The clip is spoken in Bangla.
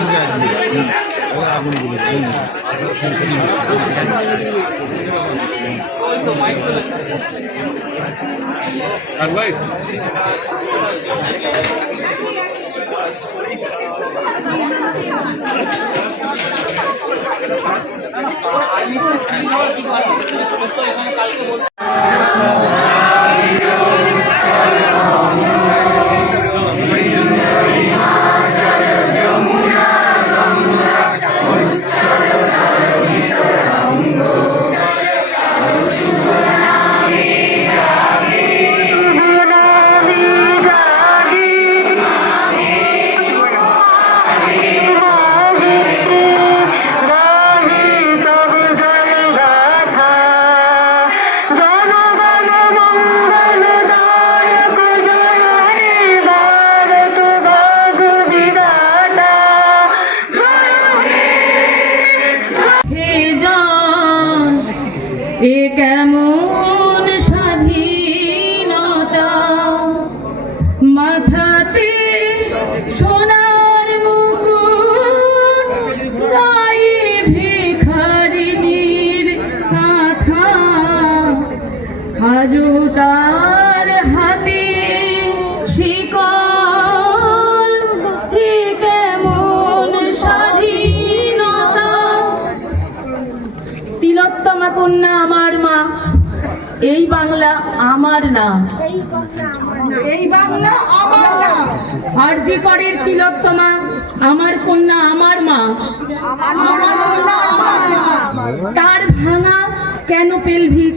ঢুকে আসবে আগুনগুলো আর ভাই কালকে বলতে আজও তার হাতে শিকল হে কেমন স্বাধীনতা? তিলোত্তমা কন্যা আমার মা এই বাংলা আমার না। এই বাংলা আমার না। আরজি করের তিলোত্তমা আমার কন্যা আমার মা। তার ভাঙা কেন পেলভিক?